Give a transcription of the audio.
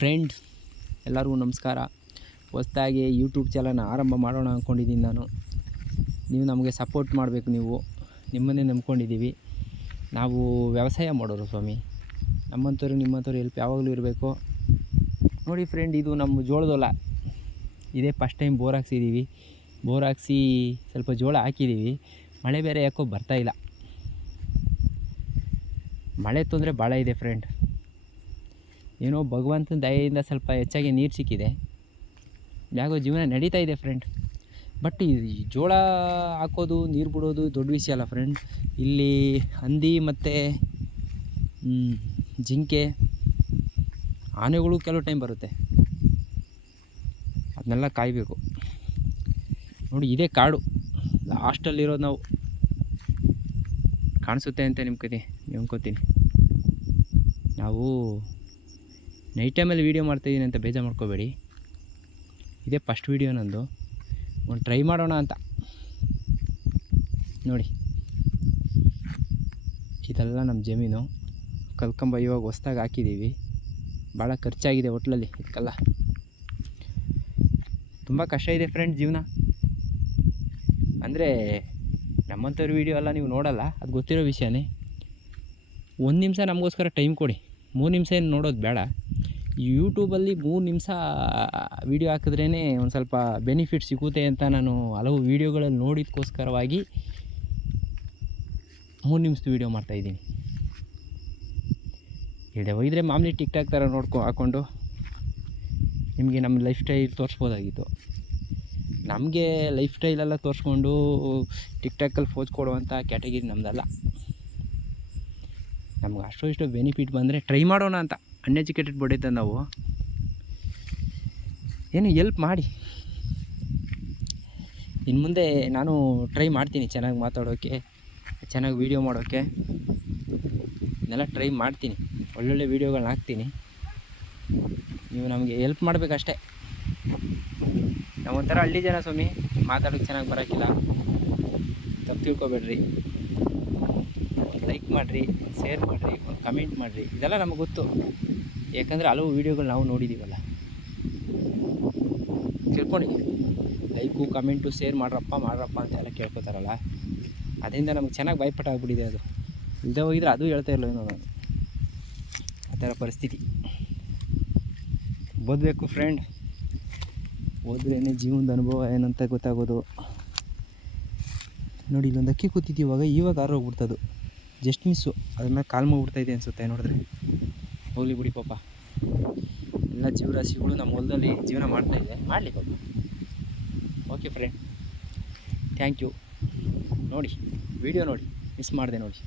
Friend ಎಲ್ಲರಿಗೂ ನಮಸ್ಕಾರ. ಹೊಸದಾಗಿ ಯೂಟ್ಯೂಬ್ ಚಾನಲ್ನ ಆರಂಭ ಮಾಡೋಣ ಅಂದ್ಕೊಂಡಿದ್ದೀನಿ ನಾನು. ನೀವು ನಮಗೆ ಸಪೋರ್ಟ್ ಮಾಡಬೇಕು. ನಿಮ್ಮನ್ನೇ ನಂಬ್ಕೊಂಡಿದ್ದೀವಿ. ನಾವು ವ್ಯವಸಾಯ ಮಾಡೋರು ಸ್ವಾಮಿ. ನಿಮ್ಮಂಥವ್ರು ಹೆಲ್ಪ್ ಯಾವಾಗಲೂ ಇರಬೇಕು. ನೋಡಿ ಫ್ರೆಂಡ್, ಇದು ನಮ್ಮ ಜೋಳದ ಹೊಲ. ಇದೇ ಫಸ್ಟ್ ಟೈಮ್ ಬೋರ್ ಹಾಕ್ಸಿದ್ದೀವಿ. ಬೋರ್ ಹಾಕ್ಸಿ ಸ್ವಲ್ಪ ಜೋಳ ಹಾಕಿದ್ದೀವಿ. ಮಳೆ ಬೇರೆ ಯಾಕೋ ಬರ್ತಾಯಿಲ್ಲ. ಮಳೆ ತೊಂದರೆ ಭಾಳ ಇದೆ ಫ್ರೆಂಡ್. ಏನೋ ಭಗವಂತನ ದಯೆಯಿಂದ ಸ್ವಲ್ಪ ಹೆಚ್ಚಾಗಿ ನೀರು ಸಿಕ್ಕಿದೆ. ಯಾಕೋ ಜೀವನ ನಡೀತಾ ಇದೆ ಫ್ರೆಂಡ್. ಬಟ್ ಈ ಜೋಳ ಹಾಕೋದು, ನೀರು ಬಿಡೋದು ದೊಡ್ಡ ವಿಷಯ ಅಲ್ಲ ಫ್ರೆಂಡ್. ಇಲ್ಲಿ ಹಂದಿ ಮತ್ತು ಜಿಂಕೆ, ಆನೆಗಳು ಕೆಲವು ಟೈಮ್ ಬರುತ್ತೆ. ಅದನ್ನೆಲ್ಲ ಕಾಯಬೇಕು. ನೋಡಿ, ಇದೇ ಕಾಡು. ಲಾಸ್ಟಲ್ಲಿರೋದು ನಾವು. ಕಾಣಿಸುತ್ತೆ ಅಂತ ನೀವು ಅನ್ಕೋತೀನಿ. ನಾವು ನೈಟ್ ಟೈಮಲ್ಲಿ ವೀಡಿಯೋ ಮಾಡ್ತಾಯಿದ್ದೀನಿ ಅಂತ ಬೇಜಾರು ಮಾಡ್ಕೋಬೇಡಿ. ಇದೇ ಫಸ್ಟ್ ವೀಡಿಯೋ ನಂದು. ಒಂದು ಟ್ರೈ ಮಾಡೋಣ ಅಂತ. ನೋಡಿ, ಇದೆಲ್ಲ ನಮ್ಮ ಜಮೀನು. ಕಲ್ಕಂಬ ಇವಾಗ ಹೊಸ್ದಾಗಿ ಹಾಕಿದ್ದೀವಿ. ಭಾಳ ಖರ್ಚಾಗಿದೆ ಹೋಟ್ಲಲ್ಲಿ ಇದಕ್ಕೆಲ್ಲ. ತುಂಬ ಕಷ್ಟ ಇದೆ ಫ್ರೆಂಡ್ ಜೀವನ. ಅಂದರೆ ನಮ್ಮಂಥವ್ರ ವೀಡಿಯೋ ಎಲ್ಲ ನೀವು ನೋಡಲ್ಲ, ಅದು ಗೊತ್ತಿರೋ ವಿಷಯನೇ. 1 ನಿಮಿಷ ನಮಗೋಸ್ಕರ ಟೈಮ್ ಕೊಡಿ. 3 ನಿಮಿಷ ಏನು ನೋಡೋದು ಬೇಡ. ಯೂಟ್ಯೂಬಲ್ಲಿ 3 ನಿಮಿಷ ವೀಡಿಯೋ ಹಾಕಿದ್ರೇ ಒಂದು ಸ್ವಲ್ಪ ಬೆನಿಫಿಟ್ ಸಿಗುತ್ತೆ ಅಂತ ನಾನು ಹಲವು ವೀಡಿಯೋಗಳಲ್ಲಿ ನೋಡಿದ್ದಕ್ಕೋಸ್ಕರವಾಗಿ 3 ನಿಮಿಷದ ವೀಡಿಯೋ ಮಾಡ್ತಾಯಿದ್ದೀನಿ. ಇಲ್ಲದೆ ಹೋಗಿದ್ರೆ ಮಾಮೂಲಿ ಟಿಕ್ ಟಾಕ್ ಥರ ಹಾಕ್ಕೊಂಡು ನಿಮಗೆ ನಮ್ಮ ಲೈಫ್ ಸ್ಟೈಲ್ ತೋರಿಸ್ಬೋದಾಗಿತ್ತು. ನಮಗೆ ಲೈಫ್ ಸ್ಟೈಲೆಲ್ಲ ತೋರಿಸ್ಕೊಂಡು ಟಿಕ್ ಟಾಕಲ್ಲಿ ಫೋಸ್ ಕೊಡುವಂಥ ಕ್ಯಾಟಗಿರಿ ನಮ್ಮದಲ್ಲ. ನಮ್ಗೆ ಅಷ್ಟೋ ಬೆನಿಫಿಟ್ ಬಂದರೆ ಟ್ರೈ ಮಾಡೋಣ ಅಂತ. ಅನ್ಎಜುಕೇಟೆಡ್ ಬಡೈತೆ ನಾವು. ಏನು ಎಲ್ಪ್ ಮಾಡಿ. ಇನ್ನು ಮುಂದೆ ನಾನು ಟ್ರೈ ಮಾಡ್ತೀನಿ ಚೆನ್ನಾಗಿ ಮಾತಾಡೋಕ್ಕೆ, ಚೆನ್ನಾಗಿ ವೀಡಿಯೋ ಮಾಡೋಕ್ಕೆ. ಇದನ್ನೆಲ್ಲ ಟ್ರೈ ಮಾಡ್ತೀನಿ. ಒಳ್ಳೊಳ್ಳೆ ವೀಡಿಯೋಗಳನ್ನ ಹಾಕ್ತೀನಿ. ನೀವು ನಮಗೆ ಹೆಲ್ಪ್ ಮಾಡಬೇಕಷ್ಟೇ. ನಾವೊಂಥರ ಹಳ್ಳಿ ಜನ ಸ್ವಾಮಿ. ಮಾತಾಡೋಕ್ಕೆ ಚೆನ್ನಾಗಿ ಬರೋಕ್ಕಿಲ್ಲ, ತಪ್ಪು ತಿಳ್ಕೊಬೇಡ್ರಿ. ಲೈಕ್ ಮಾಡಿರಿ, ಶೇರ್ ಮಾಡಿರಿ, ಒಂದು ಕಮೆಂಟ್ ಮಾಡಿರಿ. ಇದೆಲ್ಲ ನಮಗೆ ಗೊತ್ತು, ಯಾಕಂದರೆ ಹಲವು ವೀಡಿಯೋಗಳು ನಾವು ನೋಡಿದ್ದೀವಲ್ಲ. ತಿಳ್ಕೊಂಡು ಲೈಕು, ಕಮೆಂಟು, ಶೇರ್ ಮಾಡ್ರಪ್ಪ ಅಂತೆಲ್ಲ ಕೇಳ್ಕೊತಾರಲ್ಲ. ಅದರಿಂದ ನಮಗೆ ಚೆನ್ನಾಗಿ ಭಯಪಟ್ಟಾಗ್ಬಿಟ್ಟಿದೆ. ಅದು ಇಲ್ಲದೆ ಹೋಗಿದ್ರೆ ಅದು ಹೇಳ್ತಾ ಇರಲಿಲ್ಲ ನಾನು. ಆ ಥರ ಪರಿಸ್ಥಿತಿ. ಓದಬೇಕು ಫ್ರೆಂಡ್. ಓದ್ರೇ ಜೀವನದ ಅನುಭವ ಏನಂತ ಗೊತ್ತಾಗೋದು. ನೋಡಿ, ಇಲ್ಲೊಂದು ಅಕ್ಕಿ ಕೂತಿದ್ದೀವಾಗ ಆರೋಗ್ಬಿಡ್ತದು. Just miss. ಅದ್ರ ಮೇಲೆ ಕಾಲು ಮಾಡ್ಬಿಡ್ತಾಯಿದೆ ಅನಿಸುತ್ತೆ ನೋಡಿದ್ರೆ. ಹೋಗ್ಲಿ ಬಿಡಿ ಪಾಪ. ಎಲ್ಲ ಜೀವರಾಶಿಗಳು ನಮ್ಮ ಹೊಲದಲ್ಲಿ ಜೀವನ ಮಾಡ್ತಾಯಿದೆ. ಮಾಡಲಿ ಪಾಪ. Okay friend, thank you. ನೋಡಿ, ವಿಡಿಯೋ ನೋಡಿ, ಮಿಸ್ ಮಾಡಿದೆ ನೋಡಿ.